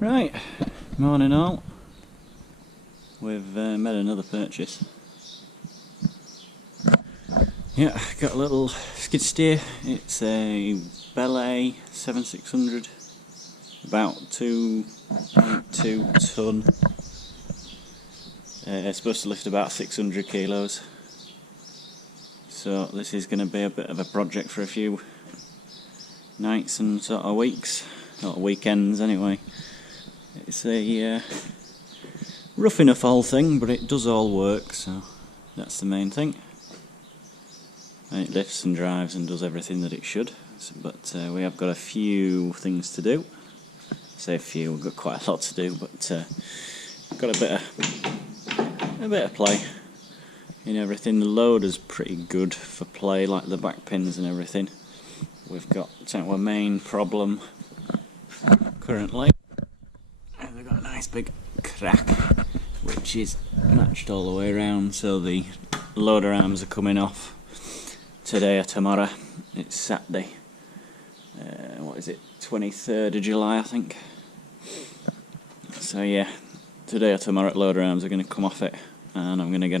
Right, morning all. We've made another purchase. Yeah, got a little Skidsteer. It's a Belle 7600, about 2.2 tonne. It's supposed to lift about 600 kilos. So this is going to be a bit of a project for a few nights and sort of weeks, or weekends anyway. It's a rough enough old thing, but it does all work, so that's the main thing. And it lifts and drives and does everything that it should. But we have got a few things to do. I say a few, we've got quite a lot to do, but got a bit of play in everything. The loader's pretty good for play, like the back pins and everything. We've got our main problem currently. We've got a nice big crack, which is matched all the way around, so the loader arms are coming off today or tomorrow. It's Saturday, what is it, 23rd of July I think. So yeah, today or tomorrow loader arms are going to come off it, and I'm going to get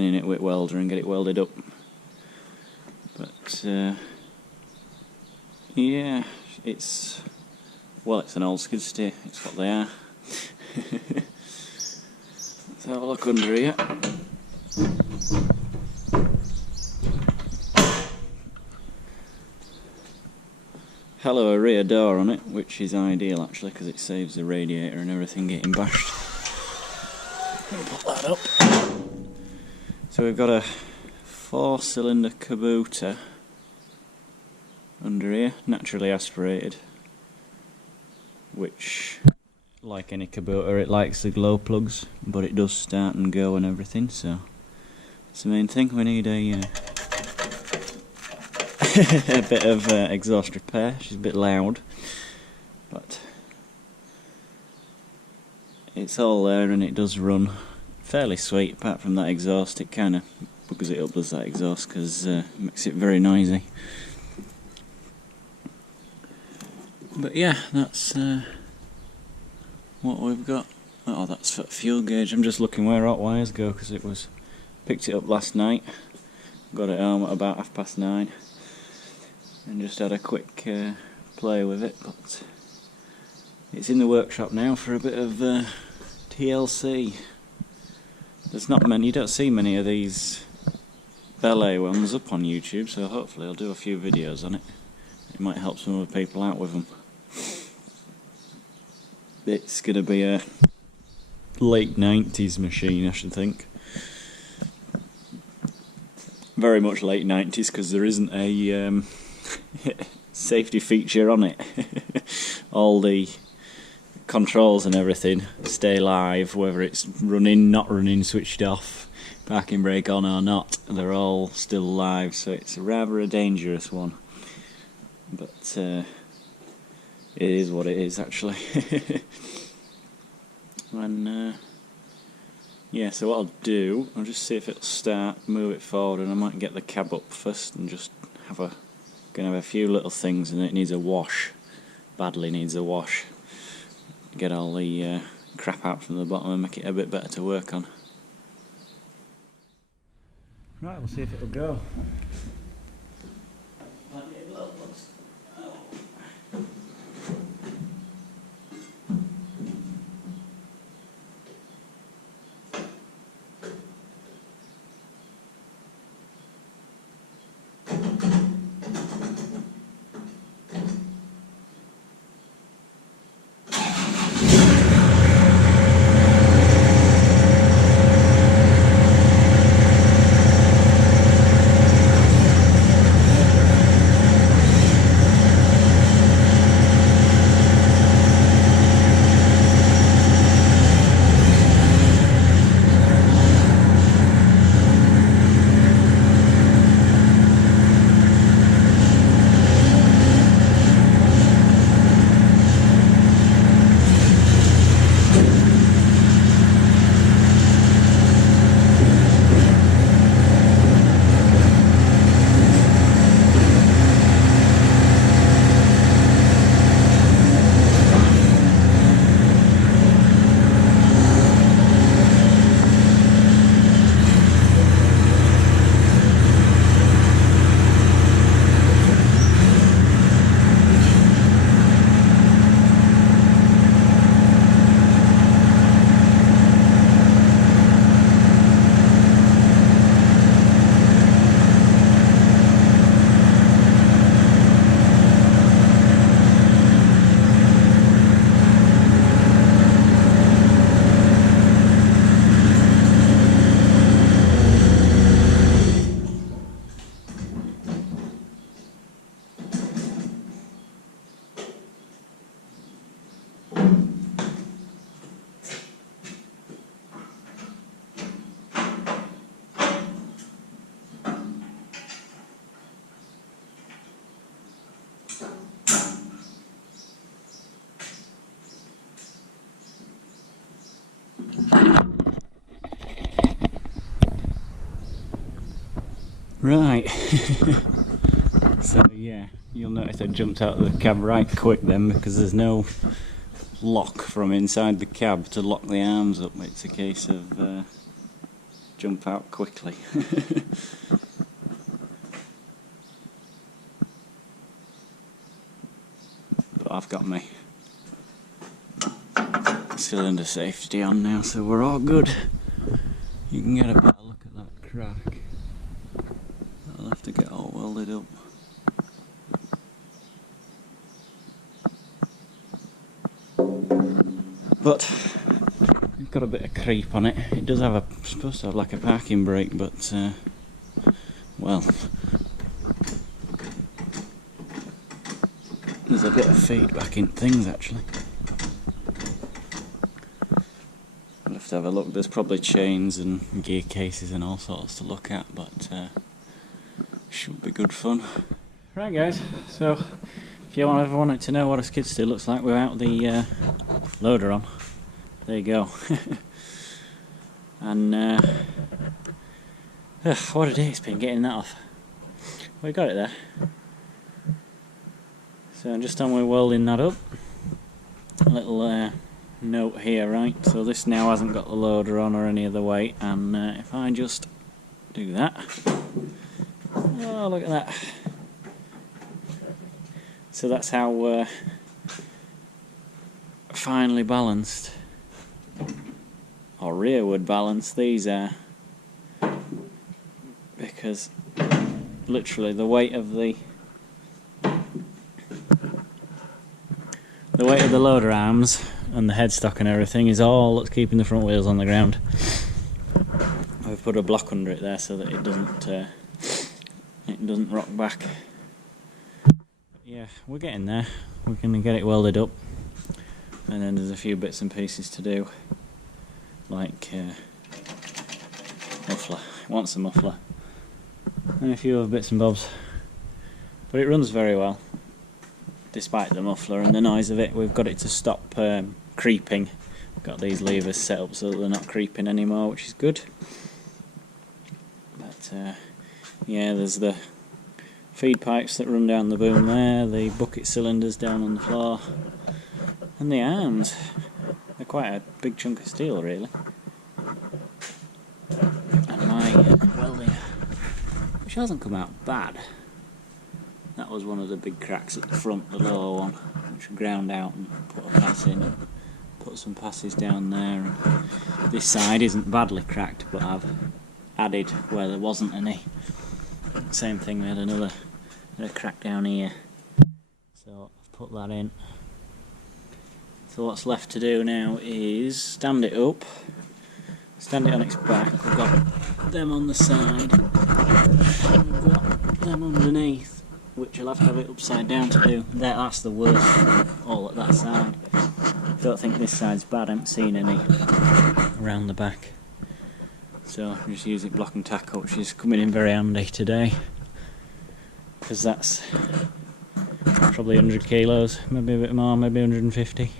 in it with welder and get it welded up. But yeah, it's an old Skidsteer, it's what they are. Let's have a look under here. Hello, a rear door on it, which is ideal actually because it saves the radiator and everything getting bashed. Put that up. So we've got a 4-cylinder Kubota under here, naturally aspirated, which, like any Kubota, it likes the glow plugs, but it does start and go and everything, so it's the main thing. We need a a bit of exhaust repair. She's a bit loud, but it's all there and it does run fairly sweet. Apart from that exhaust, it kind of bugs it up, does that exhaust, because it makes it very noisy. But yeah, that's what we've got. Oh, that's for fuel gauge. I'm just looking where hot wires go because picked it up last night. Got it home at about 9:30 and just had a quick play with it. But it's in the workshop now for a bit of TLC. There's not many. You don't see many of these Belle ones up on YouTube, so hopefully I'll do a few videos on it. It might help some other people out with them. It's going to be a late 90s machine, I should think. Very much late 90s because there isn't a safety feature on it. All the controls and everything stay live, whether it's running, not running, switched off, parking brake on or not, they're all still live, so it's rather a dangerous one. But it is what it is actually. And yeah, so what I'll do, I'll just see if it'll start, move it forward, and I might get the cab up first and just gonna have a few little things, and it needs a wash, badly needs a wash. Get all the crap out from the bottom and make it a bit better to work on. Right, we'll see if it'll go. Right. So yeah, you'll notice I jumped out of the cab right quick then, because there's no lock from inside the cab to lock the arms up. It's a case of jump out quickly. But I've got my cylinder safety on now, so we're all good. You can get a better look at that crack. I'll have to get all welded up. But it's got a bit of creep on it. It does have supposed to have like a parking brake, but well, there's a bit of feedback in things actually. I'll have to have a look. There's probably chains and gear cases and all sorts to look at, but should be good fun. Right guys, so if you ever wanted to know what a skid steer looks like without the loader on, there you go. And what a day it's been getting that off. We got it there. So I'm just on with welding that up. A little note here, right? So this now hasn't got the loader on or any other weight, and if I just do that, oh look at that. So that's how finely balanced or rearward balanced these are, because literally the weight of the loader arms and the headstock and everything is all that's keeping the front wheels on the ground. I've put a block under it there so that it doesn't rock back. Yeah, we're getting there. We're going to get it welded up, and then there's a few bits and pieces to do, like muffler. It wants a muffler, and a few other bits and bobs. But it runs very well, despite the muffler and the noise of it. We've got it to stop creeping. We've got these levers set up so that they're not creeping anymore, which is good. But yeah, there's the feed pipes that run down the boom there, the bucket cylinders down on the floor, and the arms. They're quite a big chunk of steel really. And my welding, which hasn't come out bad. That was one of the big cracks at the front, the lower one, which we ground out and put a pass in, and put some passes down there. And this side isn't badly cracked, but I've added where there wasn't any. Same thing, we had another crack down here, so I've put that in. So what's left to do now is stand it up, stand it on its back. We've got them on the side, and we've got them underneath, which I'll have to have it upside down to do. That's the worst all at that side. Don't think this side's bad, I haven't seen any around the back. So I just use it block and tackle, which is coming in very handy today, because that's probably 100 kilos, maybe a bit more, maybe 150.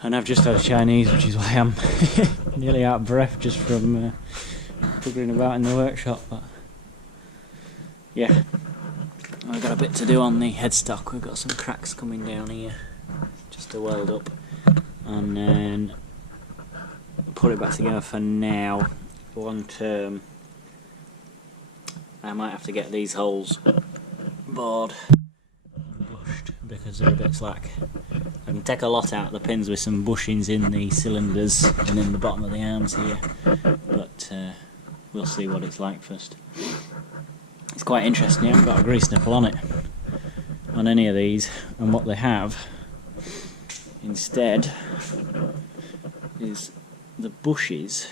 And I've just had a Chinese, which is why I'm nearly out of breath just from puggering about in the workshop. But yeah, I've got a bit to do on the headstock. We've got some cracks coming down here just to weld up, and then put it back together. For now, long term, I might have to get these holes bored and bushed because they're a bit slack. I can take a lot out of the pins with some bushings in the cylinders and in the bottom of the arms here, but we'll see what it's like first. It's quite interesting. I haven't got a grease nipple on it, on any of these, and what they have instead is the bushes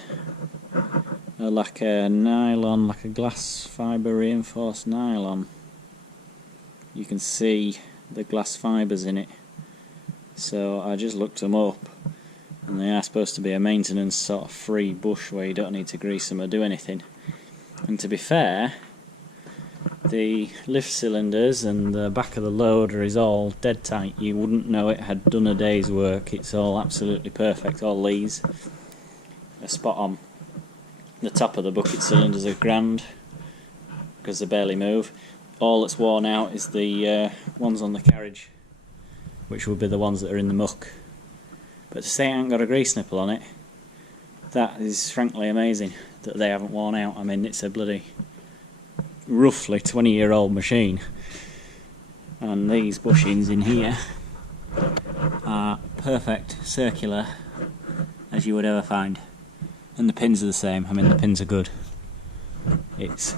are like a nylon, like a glass fibre reinforced nylon. You can see the glass fibres in it. So I just looked them up, and they are supposed to be a maintenance sort of free bush where you don't need to grease them or do anything. And to be fair, the lift cylinders and the back of the loader is all dead tight. You wouldn't know it had done a day's work. It's all absolutely perfect. All these are spot on. The top of the bucket cylinders are grand. because they barely move. All that's worn out is the ones on the carriage, which would be the ones that are in the muck. But to say it ain't got a grease nipple on it, that is frankly amazing that they haven't worn out. I mean, it's a bloody roughly 20-year-old machine, and these bushings in here are perfect circular as you would ever find, and the pins are the same. I mean, the pins are good. It's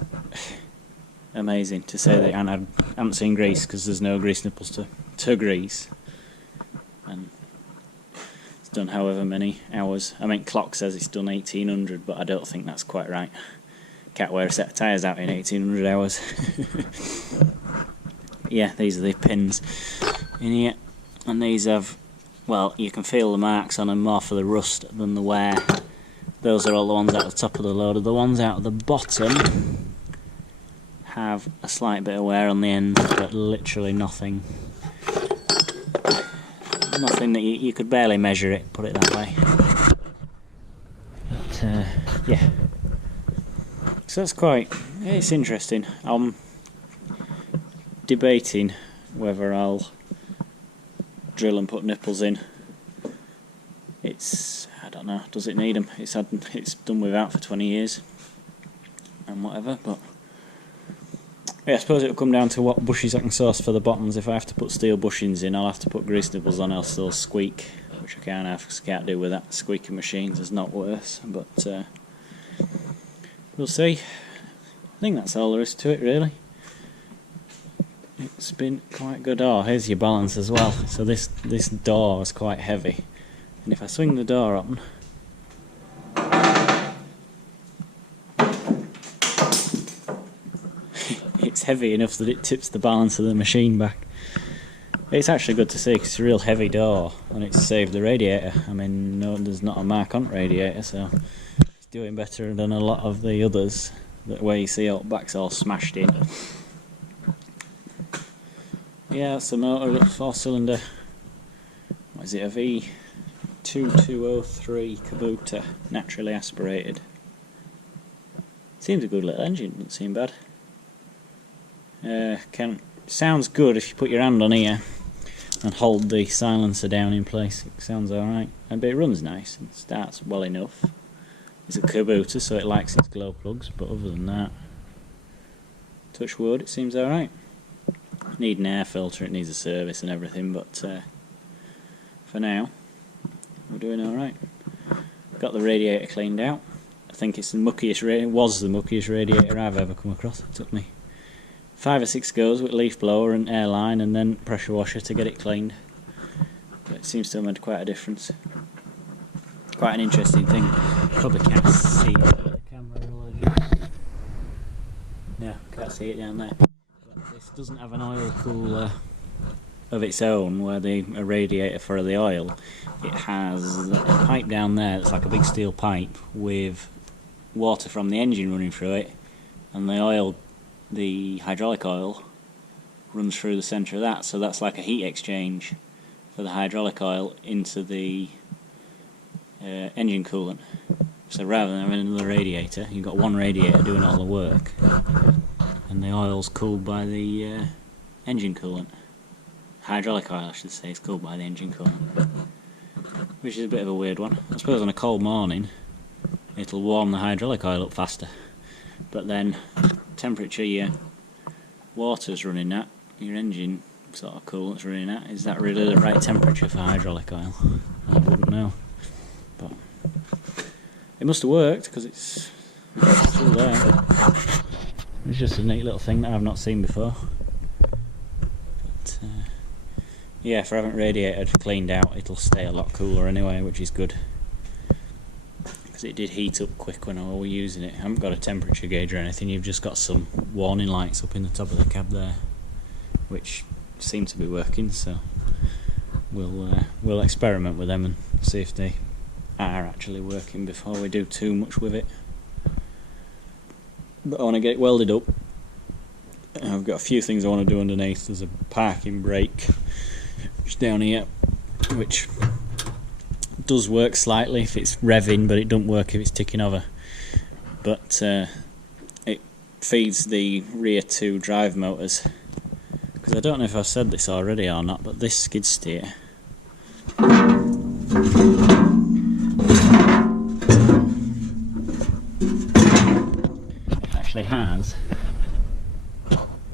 amazing to say that I haven't seen grease, because there's no grease nipples to grease, and it's done however many hours. I mean, clock says it's done 1800, but I don't think that's quite right. Can't wear a set of tyres out in 1800 hours. Yeah, these are the pins in here, and these have, well, you can feel the marks on them more for the rust than the wear. Those are all the ones out the top of the loader. The ones out at the bottom have a slight bit of wear on the ends, but literally nothing. Nothing that you could barely measure it, put it that way. But, yeah. So that's it's interesting. I'm debating whether I'll drill and put nipples in. I don't know, does it need them? It's done without for 20 years and whatever, but yeah, I suppose it'll come down to what bushes I can source for the bottoms. If I have to put steel bushings in, I'll have to put grease nipples on, else they'll squeak, which I can't have, because I can't do with that. Squeaking machines is not worse, but we'll see. I think that's all there is to it, really. It's been quite good. Oh, here's your balance as well. So this door is quite heavy, and if I swing the door open, it's heavy enough that it tips the balance of the machine back. It's actually good to see, because it's a real heavy door, and it's saved the radiator. I mean, no, there's not a mark on the radiator, so it's doing better than a lot of the others, where you see all back's all smashed in. Yeah, that's the motor, 4-cylinder. What is it, a V2203 Kubota, naturally aspirated. Seems a good little engine, doesn't seem bad. Sounds good if you put your hand on here and hold the silencer down in place. It sounds alright, but it runs nice and starts well enough. It's a Kubota, so it likes its glow plugs, but other than that, touch wood, it seems alright. Need an air filter, it needs a service and everything, but for now we're doing alright. Got the radiator cleaned out. I think it's the muckiest radiator I've ever come across. It took me 5 or 6 goes with leaf blower and airline and then pressure washer to get it cleaned, but it seems to have made quite a difference. Quite an interesting thing. Probably can't see it with the camera. No, can't see it down there. This doesn't have an oil cooler of its own where a radiator for the oil. It has a pipe down there that's like a big steel pipe with water from the engine running through it, and the hydraulic oil runs through the centre of that, so that's like a heat exchange for the hydraulic oil into the engine coolant. So rather than having another radiator, you've got one radiator doing all the work, and the oil's cooled by the engine coolant. Hydraulic oil, I should say, is cooled by the engine coolant, which is a bit of a weird one. I suppose on a cold morning it'll warm the hydraulic oil up faster, but then temperature your water's running at, your engine sort of coolant's running at, is that really the right temperature for hydraulic oil? I wouldn't know, but it must have worked, because it's still there. It's just a neat little thing that I've not seen before. But yeah, if I haven't radiator cleaned out, it'll stay a lot cooler anyway, which is good, because it did heat up quick when I was using it. I haven't got a temperature gauge or anything, you've just got some warning lights up in the top of the cab there, which seem to be working, so we'll experiment with them and see if they are actually working before we do too much with it. But I want to get it welded up. I've got a few things I want to do underneath. There's a parking brake just down here, which does work slightly if it's revving, but it doesn't work if it's ticking over. But it feeds the rear two drive motors. Because I don't know if I've said this already or not, but this skid steer actually has,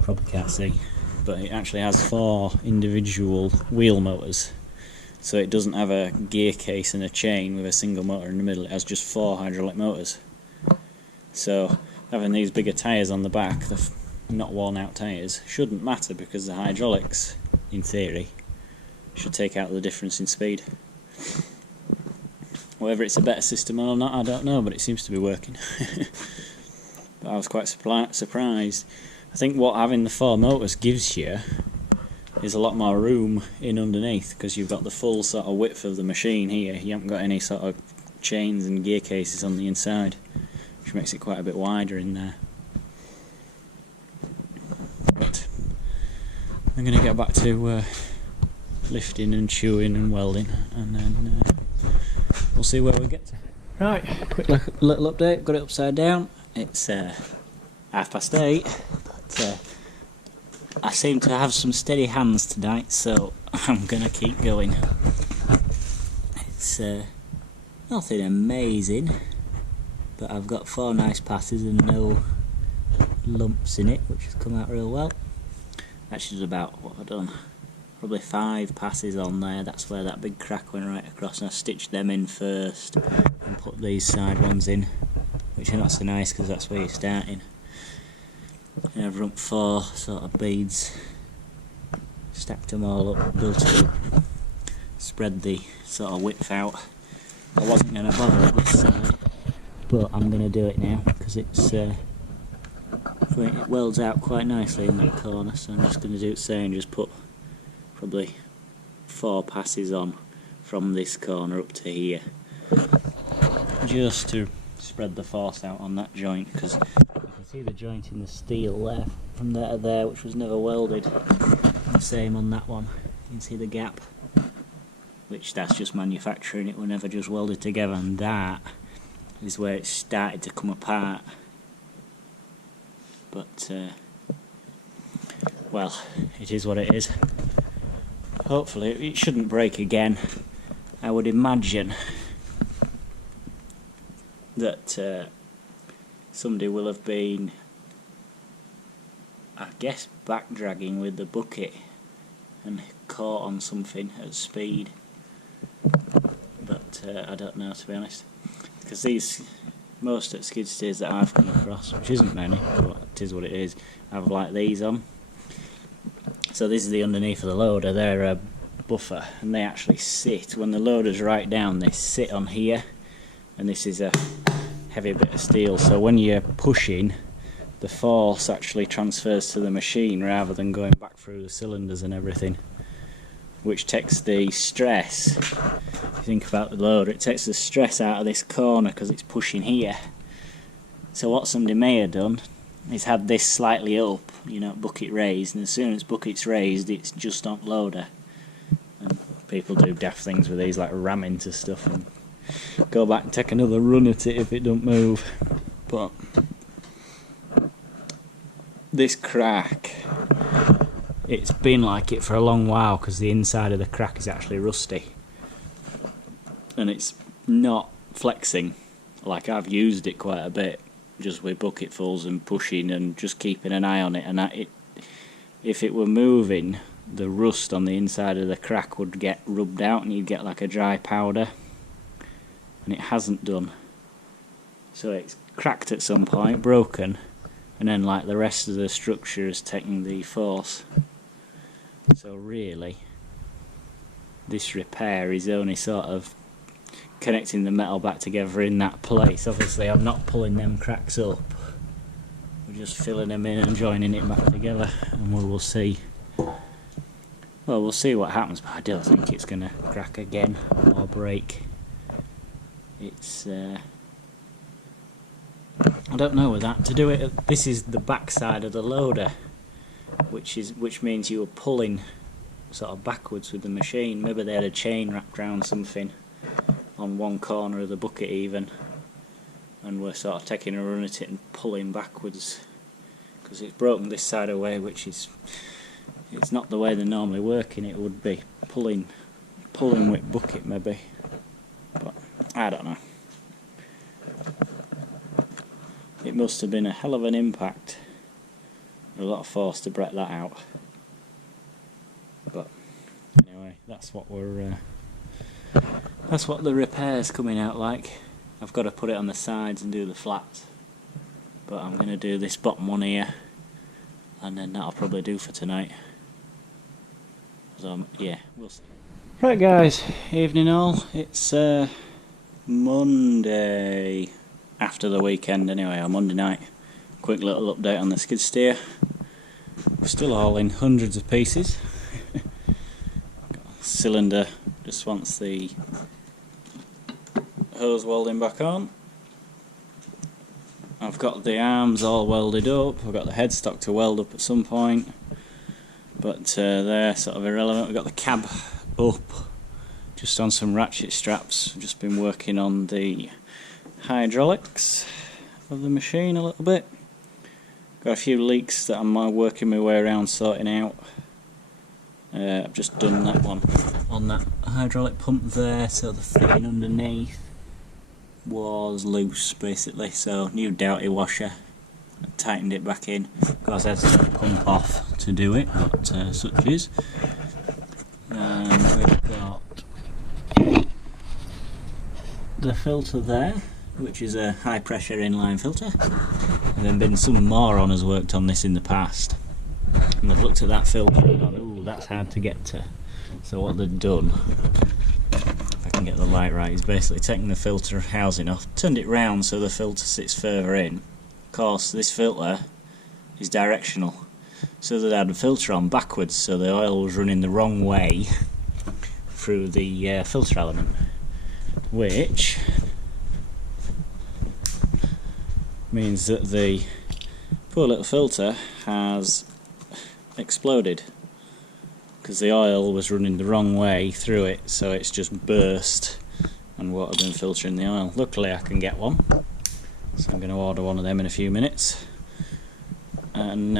probably can't see, but it actually has 4 individual wheel motors. So it doesn't have a gear case and a chain with a single motor in the middle, it has just 4 hydraulic motors. So having these bigger tyres on the back, the not worn out tyres, shouldn't matter because the hydraulics, in theory, should take out the difference in speed. Whether it's a better system or not, I don't know, but it seems to be working. But I was quite surprised. I think what having the 4 motors gives you is a lot more room in underneath, because you've got the full sort of width of the machine here. You haven't got any sort of chains and gear cases on the inside, which makes it quite a bit wider in there. But I'm going to get back to lifting and chewing and welding, and then we'll see where we get to. Right, quick little update. Got it upside down. It's 8:30, but I seem to have some steady hands tonight, so I'm going to keep going. It's nothing amazing, but I've got 4 nice passes and no lumps in it, which has come out real well. Actually did about, what I've done, probably 5 passes on there. That's where that big crack went right across, and I stitched them in first and put these side ones in, which are not so nice because that's where you're starting. And I've run 4 sort of beads, stacked them all up, built it up, spread the sort of width out. I wasn't going to bother at this side, but I'm going to do it now because it welds out quite nicely in that corner, so I'm just going to do it same, just put probably 4 passes on from this corner up to here, just to spread the force out on that joint, because you can see the joint in the steel there, from there to there, which was never welded. And the same on that one, you can see the gap, which that's just manufacturing, it was never just welded together, and that is where it started to come apart. But well, it is what it is. Hopefully it shouldn't break again. I would imagine that somebody will have been, I guess, back dragging with the bucket and caught on something at speed, but I don't know, to be honest, because most at Skidsteers that I've come across, which isn't many, but it is what it is, have like these on. So this is the underneath of the loader, they're a buffer, and they actually sit, when the loader's right down, they sit on here, and this is a heavy bit of steel, so when you're pushing, the force actually transfers to the machine rather than going back through the cylinders and everything, which takes the stress. If you think about the loader, it takes the stress out of this corner because it's pushing here. So what somebody may have done is had this slightly up, you know, bucket raised, and as soon as bucket's raised, it's just on loader. And people do daft things with these, like ram into stuff and go back and take another run at it if it don't move. But this crack, it's been like it for a long while because the inside of the crack is actually rusty and it's not flexing. Like, I've used it quite a bit just with bucketfuls and pushing and just keeping an eye on it, and if it were moving, the rust on the inside of the crack would get rubbed out and you'd get like a dry powder, and it hasn't done. So it's cracked at some point, broken, and then like the rest of the structure is taking the force. So really, this repair is only sort of connecting the metal back together in that place. Obviously I'm not pulling them cracks up, we're just filling them in and joining it back together, and we will see. Well, we'll see what happens, but I don't think it's going to crack again or break. It's I don't know with that. To do it, this is the back side of the loader, which means you were pulling sort of backwards with the machine. Maybe they had a chain wrapped around something on one corner of the bucket even, and we're sort of taking a run at it and pulling backwards. because it's broken this side away, which is, it's not the way they're normally working. It would be pulling with bucket maybe, but I don't know. It must have been a hell of an impact, a lot of force to break that out. But anyway, that's what the repair's coming out like. I've got to put it on the sides and do the flats, but I'm going to do this bottom one here, and then that'll probably do for tonight. So yeah, we'll see. Right guys, evening all. It's Monday after the weekend anyway, on Monday night. Quick little update on the Skidsteer. We're still hauling hundreds of pieces. Cylinder just wants the hose welding back on. I've got the arms all welded up. I've got the headstock to weld up at some point, but they're sort of irrelevant. We've got the cab up, just on some ratchet straps. I've just been working on the hydraulics of the machine a little bit. Got a few leaks that I'm working my way around sorting out. I've just done that one on that hydraulic pump there, so the fitting underneath was loose basically, so new Doughty washer, tightened it back in. Of course I had to pump off to do it, but such is. And we've got the filter there, which is a high pressure inline filter, and then been some moron has worked on this in the past, and I've looked at that filter and gone, ooh, that's hard to get to. So what they've done, if I can get the light right, is basically taken the filter housing off, turned it round so the filter sits further in. Of course this filter is directional, so they had the filter on backwards, so the oil was running the wrong way through the filter element, which means that the poor little filter has exploded because the oil was running the wrong way through it, so it's just burst and water been filtering the oil. Luckily I can get one, so I'm going to order one of them in a few minutes, and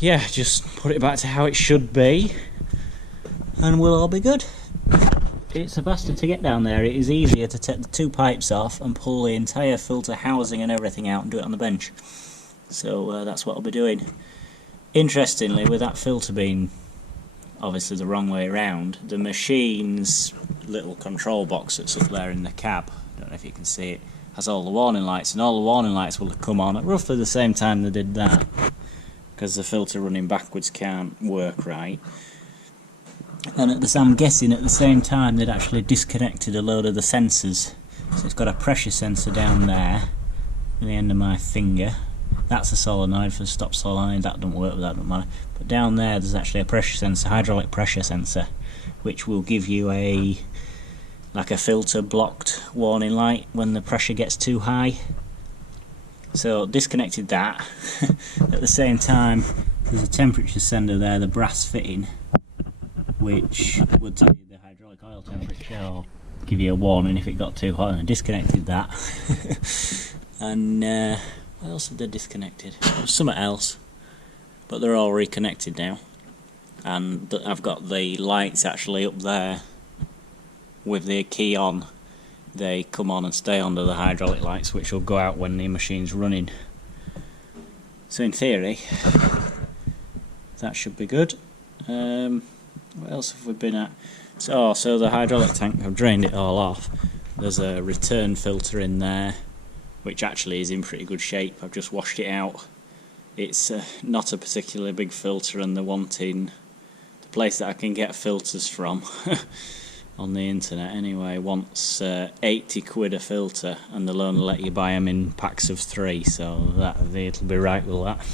yeah, just put it back to how it should be and we'll all be good. It's a bastard to get down there. It is easier to take the two pipes off and pull the entire filter housing and everything out and do it on the bench. So that's what I'll be doing. Interestingly, with that filter being obviously the wrong way around, the machine's little control box that's up there in the cab, I don't know if you can see it, has all the warning lights, and all the warning lights will have come on at roughly the same time they did that, because the filter running backwards can't work right. And I'm guessing at the same time they'd actually disconnected a load of the sensors. So it's got a pressure sensor down there at the end of my finger. That's a solenoid for the stop solenoid, that doesn't work, but that doesn't matter. But down there there's actually a pressure sensor, hydraulic pressure sensor, which will give you like a filter blocked warning light when the pressure gets too high. So disconnected that. At the same time there's a temperature sender there, the brass fitting, which would tell you the hydraulic oil temperature or give you a warning if it got too hot, and I disconnected that. And what else have they disconnected? There's something else, but they're all reconnected now, and I've got the lights actually up there with the key on. They come on and stay under the hydraulic lights, which will go out when the machine's running. So in theory that should be good. What else have we been at? So the hydraulic tank, I've drained it all off. There's a return filter in there, which actually is in pretty good shape. I've just washed it out. It's not a particularly big filter, and they're wanting, the place that I can get filters from on the internet anyway, wants 80 quid a filter, and they'll only let you buy them in packs of 3, so it'll be right with that.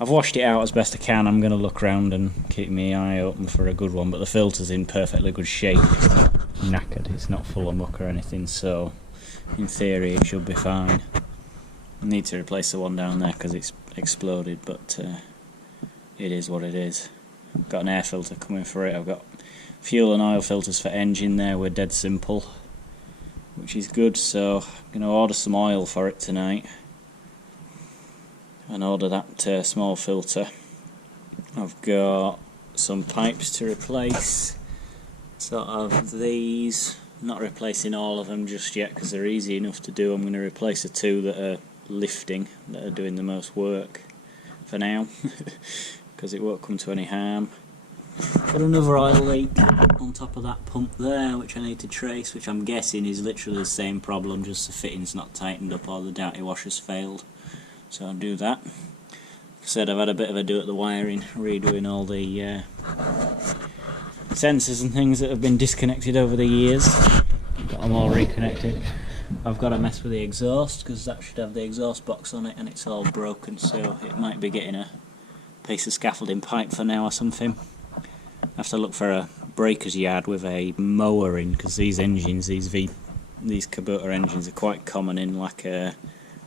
I've washed it out as best I can. I'm going to look around and keep my eye open for a good one, but the filter's in perfectly good shape. It's not knackered, it's not full of muck or anything, so in theory it should be fine. I need to replace the one down there because it's exploded, but it is what it is. I've got an air filter coming for it. I've got fuel and oil filters for engine there, we're dead simple, which is good, so I'm going to order some oil for it tonight. and order that small filter. I've got some pipes to replace, sort of these, not replacing all of them just yet because they're easy enough to do. I'm going to replace the two that are lifting, that are doing the most work for now, because it won't come to any harm. Got another oil leak on top of that pump there which I need to trace, which I'm guessing is literally the same problem, just the fitting's not tightened up or the dowty washer's failed. So I'll do that. Like I said, I've had a bit of a do at the wiring, redoing all the sensors and things that have been disconnected over the years. Got them all reconnected. I've got to mess with the exhaust because that should have the exhaust box on it and it's all broken, so it might be getting a piece of scaffolding pipe for now or something. I have to look for a breaker's yard with a mower in, because these engines, these Kubota engines are quite common in like a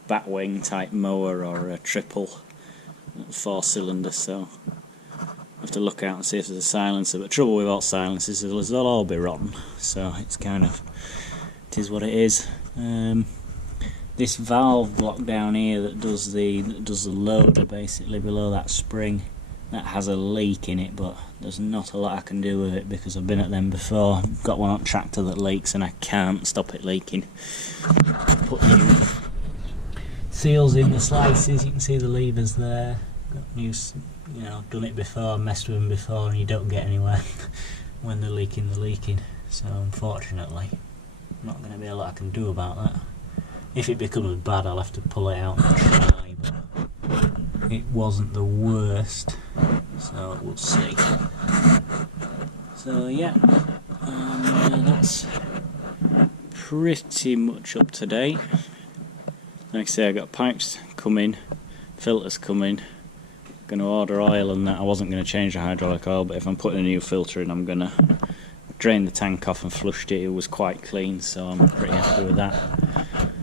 batwing type mower or a triple 4-cylinder, so I have to look out and see if there's a silencer. But trouble with all silencers is they'll all be rotten, so it's kind of, it is what it is. This valve block down here that does the loader basically below that spring, that has a leak in it, but there's not a lot I can do with it because I've been at them before. I've got one on tractor that leaks and I can't stop it leaking. Put new seals in the slices, you can see the levers there. Got new, done it before, messed with them before, and you don't get anywhere when they're leaking, So unfortunately, not going to be a lot I can do about that. If it becomes bad, I'll have to pull it out and try, but it wasn't the worst, so we'll see. So yeah, that's pretty much up to date. Like I say, I got pipes coming, filters coming. Going to order oil and that. I wasn't going to change the hydraulic oil, but if I'm putting a new filter in, I'm going to drain the tank off and flushed it. It was quite clean, so I'm pretty happy with that.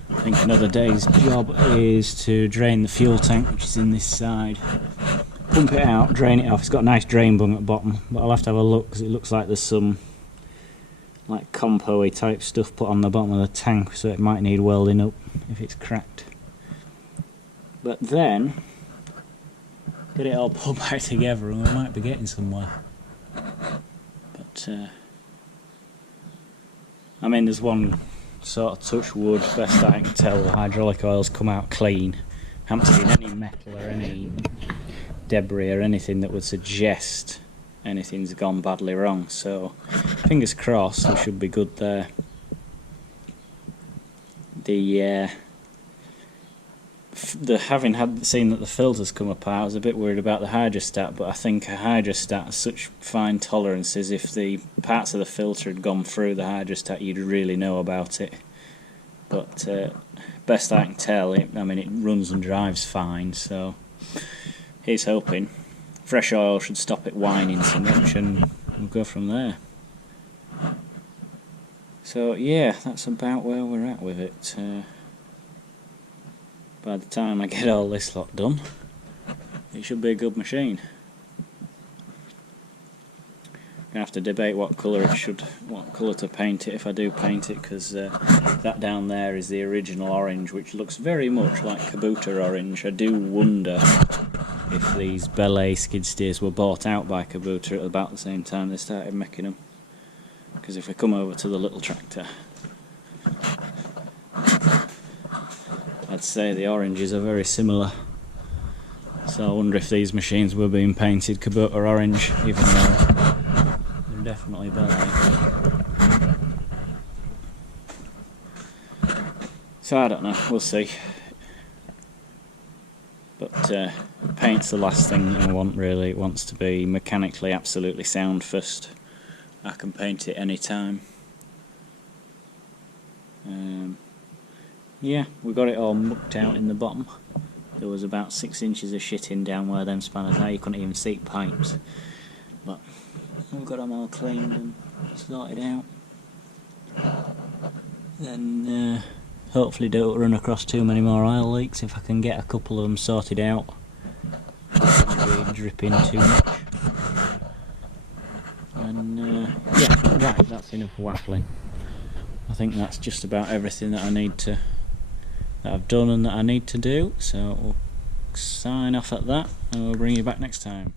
I think another day's job is to drain the fuel tank, which is in this side. Pump it out, drain it off. It's got a nice drain bung at the bottom, but I'll have to have a look because it looks like there's some like compo-y type stuff put on the bottom of the tank, so it might need welding up if it's cracked. But then get it all pulled back together and we might be getting somewhere. But I mean, there's one sort of touch wood, best I can tell, the hydraulic oil's come out clean. Haven't seen any metal or any debris or anything that would suggest anything's gone badly wrong, so fingers crossed we should be good there. Seen that the filters come apart, I was a bit worried about the hydrostat, but I think a hydrostat has such fine tolerances. If the parts of the filter had gone through the hydrostat, you'd really know about it. But best I can tell, it runs and drives fine, so here's hoping. Fresh oil should stop it whining so much and we'll go from there. So yeah, that's about where we're at with it. By the time I get all this lot done, it should be a good machine. Gonna have to debate what colour to paint it if I do paint it, because that down there is the original orange, which looks very much like Kubota orange. I do wonder if these Belle Skidsteers were bought out by Kubota at about the same time they started making them. Because if we come over to the little tractor, I'd say the oranges are very similar. So I wonder if these machines were being painted Kubota orange, even though they're definitely Belle. So I don't know, we'll see. But paint's the last thing I want really. It wants to be mechanically absolutely sound first. I can paint it any time. Yeah, we got it all mucked out in the bottom. There was about 6 inches of shitting down where them spanners are. You couldn't even see pipes. But we've got them all cleaned and sorted out. Then hopefully don't run across too many more oil leaks. If I can get a couple of them sorted out, I won't be dripping too much. And yeah, right, that's enough waffling. I think that's just about everything that I've done and that I need to do, so sign off at that, and we'll bring you back next time.